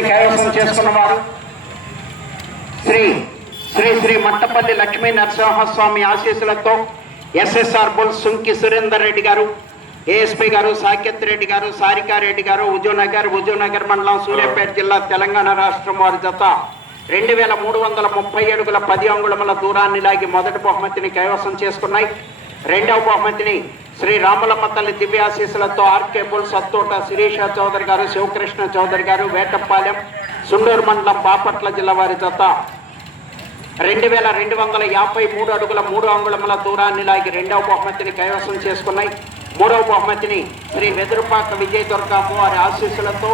శ్రీ కైవసం చేసుకున్నవారు శ్రీ శ్రీ శ్రీ మట్టపల్లి లక్ష్మీ నరసింహస్వామి ఆశీస్సులతో SSR bull Sunki Surender Reddy garu ASP garu Saketh Reddy గారు సారికారెడ్డి గారు హుజూర్నగర్ హుజూర్నగర్ మండలం సూర్యాపేట జిల్లా తెలంగాణ రాష్ట్రం వారి జత రెండు వేల మూడు వందల ముప్పై ఏడుగుల పది అంగుళముల దూరాన్ని లాగి మొదటి బహుమతిని కైవసం చేసుకున్నాయి. రెండవ బహుమతిని శ్రీ రాములమ్మ తల్లి దివ్యాశీసులతో ఆర్కే బుల్ సత్తోట శిరీష చౌదరి గారు శివకృష్ణ చౌదరి గారు వేటపాలెం సుండూరు మండలం బాపట్ల జిల్లా వారి జత. రెండు వేల రెండు వందల యాభై మూడు అడుగుల మూడు అంగుళముల దూరాన్ని లాగి రెండవ బహుమతిని కైవసం చేసుకున్నాయి. మూడవ బహుమతిని శ్రీ వెదురుపాక విజయ దుర్గమ్మ వారి ఆశీస్సులతో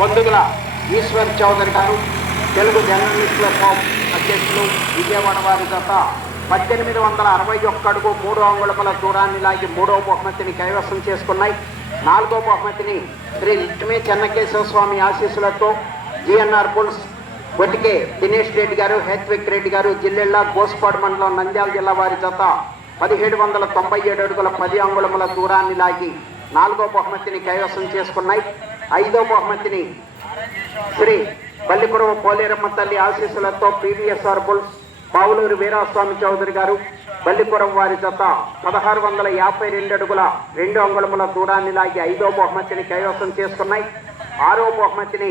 పొందుగల ఈశ్వర్ చౌదరి గారు తెలుగు జర్నలిస్టుల అధ్యక్షులు విజయవాడ వారి జత. పద్దెనిమిది వందల అరవై ఒక్క అడుగు మూడు అంగుళముల దూరాన్ని లాగి మూడో బహుమతిని కైవసం చేసుకున్నాయి. నాలుగో బహుమతిని శ్రీ లక్ష్మీ చెన్నకేశవ స్వామి ఆశీస్సులతో జిఎన్ఆర్ బుల్స్ బొటికే దినేష్ రెడ్డి గారు హెచ్విక్ రెడ్డి గారు జిల్లెళ్ళ గోస్పాడు మండలం నంద్యాల జిల్లా వారి జత పదిహేడు వందల తొంభై ఏడు అడుగుల పది అంగుళముల దూరాన్ని లాగి నాలుగో బహుమతిని కైవసం చేసుకున్నాయి. ఐదో బహుమతిని శ్రీ బల్లిపురం పోలేరమ్మ తల్లి ఆశీస్సులతో పీవీఎస్ఆర్ బుల్స్ పావులూరు వీరాస్వామి చౌదరి గారు బల్లిపురం వారి జత పదహారు వందల యాభై రెండు అడుగుల రెండు అంగుళముల దూరాన్ని లాగి ఐదో బహుమతిని కైవసం చేసుకున్నాయి. ఆరో బహుమతిని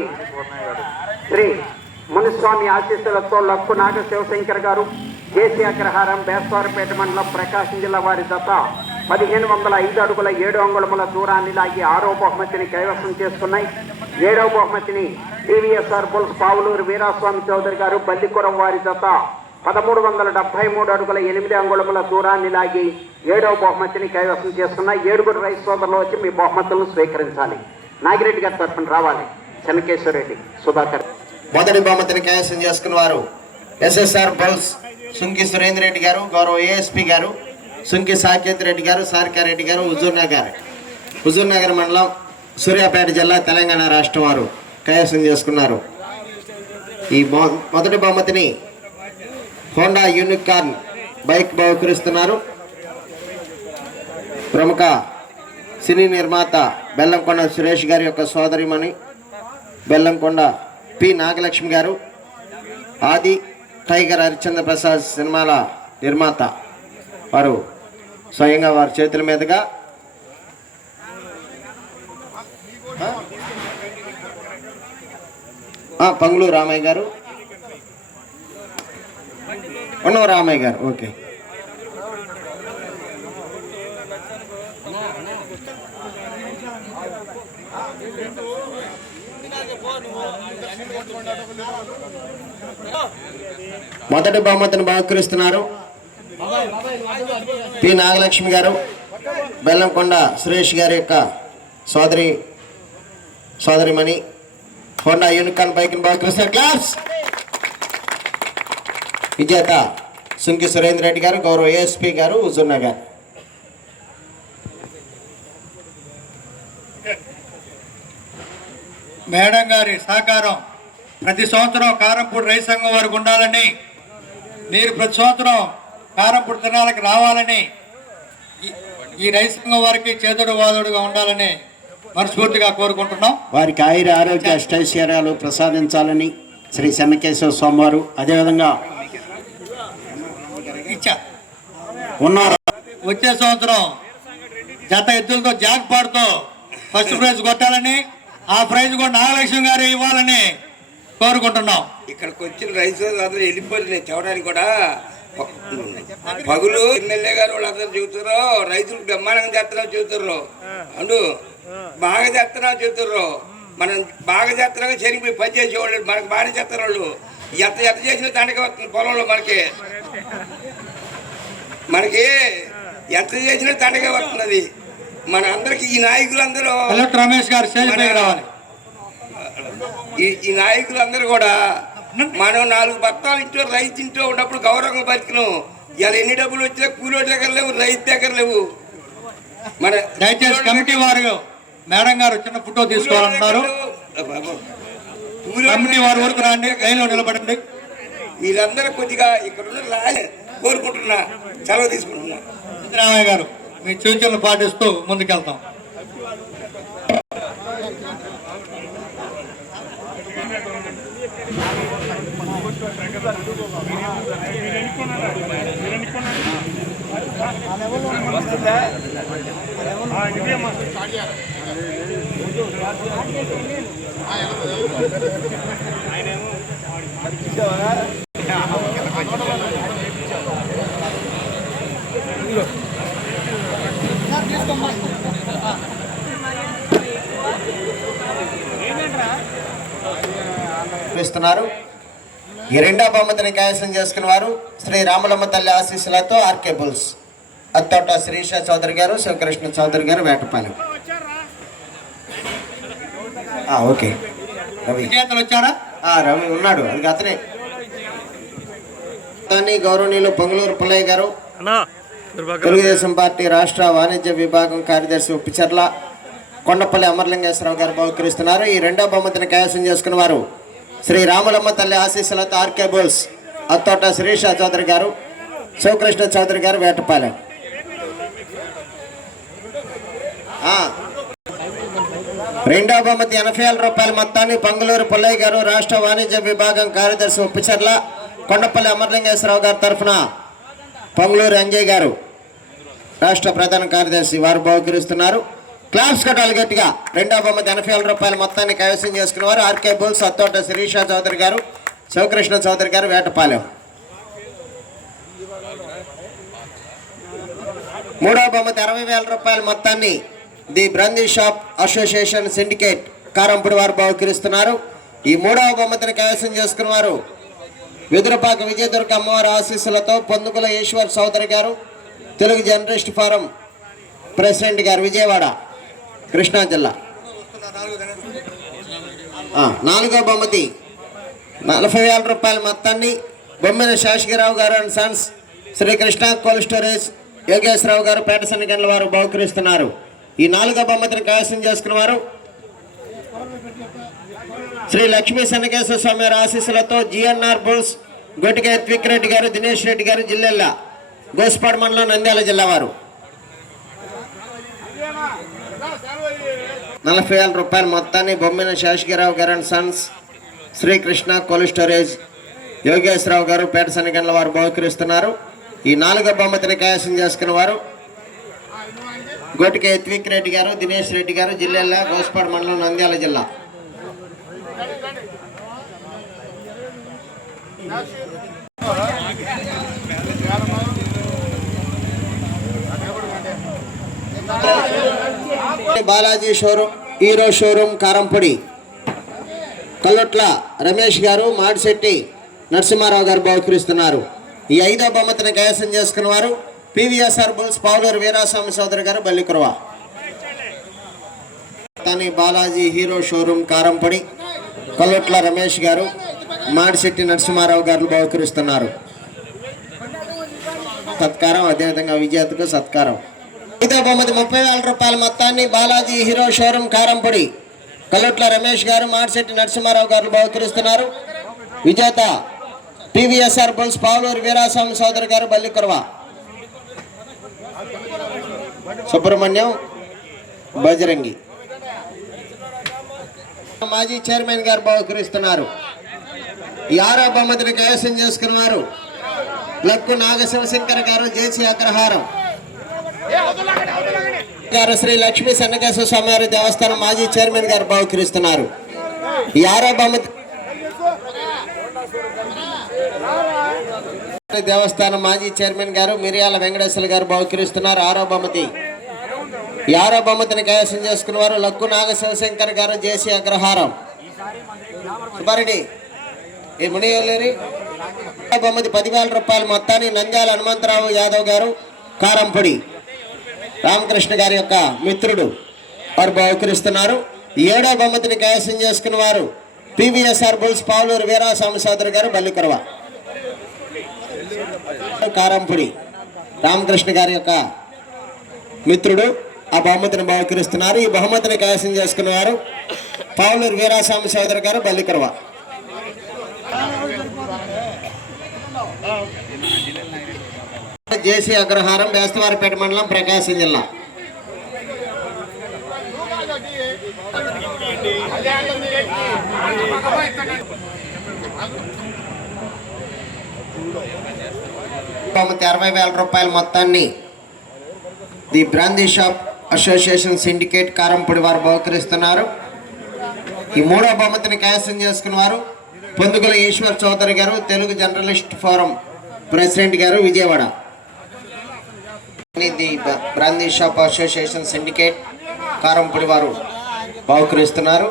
శ్రీ మునిస్వామి ఆశీస్సులతో లక్కు నాగ శివశంకర్ గారు జేసీ అగ్రహారం బేస్వారపేట మండలం ప్రకాశం జిల్లా వారి జత పదిహేను వందల ఐదు అడుగుల ఏడు అంగుళముల దూరాన్ని లాగి ఆరో బహుమతిని కైవసం చేసుకున్నాయి. ఏడవ బహుమతిని టీవీఎస్ఆర్ బుల్స్ పావులూరు వీరాస్వామి చౌదరి గారు బల్లికురం వారి జత పదమూడు వందల డెబ్బై మూడు అడుగుల ఎనిమిది అంగుళముల దూరాన్ని లాగి ఏడవ బహుమతిని కైవసం చేసుకున్న ఏడుగురు రైతు సోదరులు వచ్చి మీ బహుమతులను స్వీకరించాలి. నాగిరెడ్డి గారి తరఫున రావాలి. చెన్నకేశ్వర రెడ్డి సుధాకర్. మొదటి బహుమతిని కైవసం చేసుకున్న వారు ఎస్ఎస్ఆర్ బల్స్ సుంకి సురేంద్ర రెడ్డి గారు గౌరవ ఏఎస్పి గారు సుంకి సాకేత్ రెడ్డి గారు సార్కారెడ్డి గారు హుజూర్ నగర్. హుజూర్ నగర్ మండలం సూర్యాపేట జిల్లా తెలంగాణ రాష్ట్రం వారు కైవసం చేసుకున్నారు. ఈ మొదటి బహుమతిని హోండా యూనికార్న్ బైక్ బహుకరిస్తున్నారు. ప్రముఖ సినీ నిర్మాత బెల్లంకొండ సురేష్ గారి యొక్క సోదరిమణి బెల్లంకొండ పి నాగలక్ష్మి గారు ఆది టైగర్ హరిచంద్ర ప్రసాద్ సినిమాల నిర్మాత. వారు స్వయంగా వారి చేతుల మీదుగా పంగులు రామయ్య గారు ఉన్నవ రామయ్య గారు ఓకే. మొదటి బహుమతిని బహుకరిస్తున్నారు పి. నాగలక్ష్మి గారు బెల్లంకొండ సురేష్ గారి యొక్క సోదరి సోదరిమణి హోండా యూనికాన్ బైక్ని బహుకరిస్తున్నారు. క్లాస్ విజేత సుంకి సురేంద్ర రెడ్డి గారు గౌరవ ఏఎస్పీ గారు హుజూర్ నగర్ మేడం గారి సహకారం ప్రతి సంవత్సరం కారంపూడి రైతు సంఘం వారికి ఉండాలని మీరు ప్రతి సంవత్సరం కారంపూడి తినాలకు రావాలని ఈ- రైతు సంఘం వారికి చేదుడు వాదుడుగా ఉండాలని మనస్ఫూర్తిగా కోరుకుంటున్నాం. వారికి ఆయుర ఆరోగ్య అష్టైశ్వర్యాలు ప్రసాదించాలని శ్రీ చెన్నకేశవ స్వామివారు అదేవిధంగా ఉన్నారు. వచ్చే సంవత్సరం జత ఎద్దులతో జాక్ పాడుతో ఫస్ట్ ప్రైజ్ కొట్టాలని ఆ ప్రైజ్ కూడా నాగలక్ష్మి గారు ఇవ్వాలని కోరుకుంటున్నాం. ఇక్కడికి వచ్చిన రైతు అందరూ వెళ్ళిపోయి నేను చెప్పడానికి కూడా. పగులు ఎమ్మెల్యే గారు వాళ్ళందరూ చెబుతారు రైతులు బ్రహ్మాండంగా చేస్తున్నావు చెబుతారు అండు బాగా చేస్తున్నావు చెబుతారు మనం బాగా చేస్తున్నాగా చెరిగిపోయి పని చేసేవాళ్ళు మనకు బాగానే చేస్తారు వాళ్ళు. ఎంత ఎంత చేసినా దండగా వస్తుంది పొలంలో మనకి. మనకి ఎంత చేసినా దండగా వస్తున్నది మన అందరికి ఈ నాయకులందరూ రమేష్ గారు ఈ నాయకులందరూ కూడా మనం నాలుగు బత్తాలు ఇంటో రైతు ఇంటో ఉన్నప్పుడు గౌరవంగా బతికినాం. ఇలా ఎన్ని డబ్బులు వచ్చినా కూలోడి దగ్గర లేవు రైతు దగ్గర లేవు. మన దయచేసి కమిటీ వారు మేడం గారు చిన్న ఫోటో తీసుకోవాలంటున్నారు కూలోడి కమిటీ వారి వరకు రండి లైన్లో నిలబడండి. మీరందరూ కొద్దిగా ఇక్కడ ఉన్న రాజ కోరుకుంటున్నా. సెలవు తీసుకుంటున్నా. సిద్ధరామయ్య గారు మీ సూచనలు పాటిస్తూ ముందుకెళ్తాం. ఇస్తున్నారు ఈ రెండో బహుమతిని కైవసం చేసుకున్న వారు శ్రీ రాములమ్మ తల్లి ఆశీస్సులతో ఆర్కే బుల్స్. అత్తోట శ్రీష చౌదరి గారు శివకృష్ణ చౌదరి గారు వేటపాలెం. ఆ, ఓకే. రవి. వచ్చారా? ఆ, రవి ఉన్నాడు. అది అతనే. దాన్ని గౌరవనీయులు పొంగులూరు పుల్లయ్య గారు తెలుగుదేశం పార్టీ రాష్ట్ర వాణిజ్య విభాగం కార్యదర్శి ఉప్పిచర్ల కొండపల్లి అమర్లింగేశ్వరరావు గారు బహుకరిస్తున్నారు. ఈ రెండో బహుమతిని కైవసం చేసుకున్న వారు శ్రీ రాములమ్మ తల్లి ఆశీస్సులతో ఆర్కే బోల్స్ అత్తోట శిరీష చౌదరి గారు శివకృష్ణ చౌదరి గారు వేటపాలెం. రెండవ రెండో బహుమతి ఎనభై వేల రూపాయల మొత్తాన్ని పంగులూరు పుల్లయ్య గారు రాష్ట్ర వాణిజ్య విభాగం కార్యదర్శి ఉప్పిచర్ల కొండపల్లి అమరలింగేశ్వరరావు గారి తరఫున పంగులూరు అంజయ్ గారు రాష్ట్ర ప్రధాన కార్యదర్శి వారు బహుకరిస్తున్నారు. క్లాస్ కట్టాలి గట్టిగా. రెండో బొమ్మది ఎనభై వేల రూపాయల మొత్తాన్ని కైవసం చేసుకున్నవారు ఆర్కే బుల్స్ అత్తోట శిరీష చౌదరి గారు శివకృష్ణ చౌదరి గారు వేటపాలెం. మూడో బొమ్మది అరవై వేల రూపాయల మొత్తాన్ని the brandy shop association syndicate Karampudi వారు బహుకరిస్తున్నారు. ఈ మూడవ బొమ్మతిని కైవసం చేసుకున్న వారు వెదురపాక విజయదుర్గ అమ్మవారి ఆశీస్సులతో పొందుకుల ఈశ్వర్ చౌదరి గారు తెలుగు జర్నలిస్ట్ ఫోరం ప్రెసిడెంట్ గారు విజయవాడ. కృష్ణా జిల్లా. నాలుగో బహుమతి. నలభై వేల రూపాయల మొత్తాన్ని బొమ్మిన శాసగిరావు గారు and sons Shri Krishna cold storage Yogeswararao గారు పేట గంటల వారు బహుకరిస్తున్నారు. ఈ నాలుగో బహుమతిని కైవసం చేసుకున్నవారు శ్రీ లక్ష్మీ సన్నకేశ్వర స్వామి వారి ఆశీస్సులతో జిఎన్ఆర్ బుల్స్ గొట్టిక త్విక్ రెడ్డి గారు దినేష్ రెడ్డి గారు జిల్లెల్లా గోస్పాడు మండలం నంద్యాల జిల్లా వారు. నలభై వేల రూపాయల మొత్తాన్ని బొమ్మిన శేషగిరావు గారు and sons Srikrishna cold storage Yogeswararao గారు పేట సన్నిగండ్ల వారు బహుకరిస్తున్నారు. ఈ నాలుగో బహుమతిని కైవసం చేసుకున్న వారు గోటిక యత్విక్ రెడ్డి గారు దినేష్ రెడ్డి గారు జిల్లెల్ల గోస్పాడు మండలం నంద్యాల జిల్లా. Balaji showroom Hero showroom Karampudi. Kallotla Ramesh garu Madisetti Narasimharao గారు బహుకరిస్తున్నారు. ఈ ఐదో బహుమతిని కైవసం చేసుకున్న వారు పివిఎస్ఆర్ బుల్స్ పావులూరు వీరాస్వామి సోదరి గారు బల్లికురవ. తని బాలాజీ హీరో షోరూమ్ కారంపొడి కల్లొట్ల రమేష్ గారు మాడిశెట్టి నరసింహారావు గారు బహుకరిస్తున్నారు. సత్కారం అదేవిధంగా విజేతకు సత్కారం. మిగతా బహుమతి ముప్పై వేల రూపాయల మొత్తాన్ని బాలాజీ హీరో షోరూమ్ కారంపొడి. కల్లుట్ల రమేష్ గారు మాడిశెట్టి నరసింహారావు గారు బహుకరిస్తున్నారు. విజేత పివిఎస్ఆర్ బుల్స్ పావులూరు వీరాస్వామి సోదరు గారు బల్లికురవ సుబ్రహ్మణ్యం బజరంగి. మాజీ చైర్మన్ గారు బహుకరిస్తున్నారు. ఈ ఆరో బహుమతిని కైవసం చేసుకున్నారు లక్కు నాగ శివశంకర్ గారు జేసీ అగ్రహారం. గారు శ్రీ లక్ష్మీ సన్నకేశ్వర స్వామి వారి దేవస్థానం మాజీ చైర్మన్ గారు బహుకరిస్తున్నారు. యారో బహుమతి దేవస్థానం మాజీ చైర్మన్ గారు మిరియాల వెంకటేశ్వర గారు బహుకరిస్తున్నారు ఆరో బహుమతి యారో బహుమతిని కైవసం చేసుకున్న వారు లక్కు నాగ శివశంకర్ గారు జేసీ అగ్రహారం. సుబ్బారెడ్డి ఈ మునియలేరి బహుమతి పదివేల రూపాయల మొత్తాన్ని నంద్యాల హనుమంతరావు యాదవ్ గారు కారంపొడి. రామకృష్ణ గారి యొక్క మిత్రుడు వారు బహుకరిస్తున్నారు. ఏడో బహుమతిని కైవసం చేసుకున్న వారు పివిఎస్ఆర్ బుల్స్ పావులూరు వీరాస్వామి సోదరు గారు బల్లికొరవ. కారంపుడి రామకృష్ణ గారి యొక్క మిత్రుడు ఆ బహుమతిని బహుకరిస్తున్నారు. ఈ బహుమతిని కైవసం చేసుకున్న వారు పావులూరు వీరాస్వామి సోదరు గారు బల్లికొరవ. జేసీ అగ్రహారం బేస్తవారిపేట మండలం ప్రకాశం జిల్లా. అరవై వేల రూపాయల మొత్తాన్ని the brandy shop association syndicate Karampudi వారు బహుకరిస్తున్నారు. ఈ మూడో బహుమతిని కైవసం చేసుకున్న వారు పొందుగుల ఈశ్వర్ చౌదరి గారు తెలుగు జర్నలిస్ట్ ఫోరం ప్రెసిడెంట్ గారు Vijayawada. The brandy shop association syndicate Karampudi వారు బహుకరిస్తున్నారు.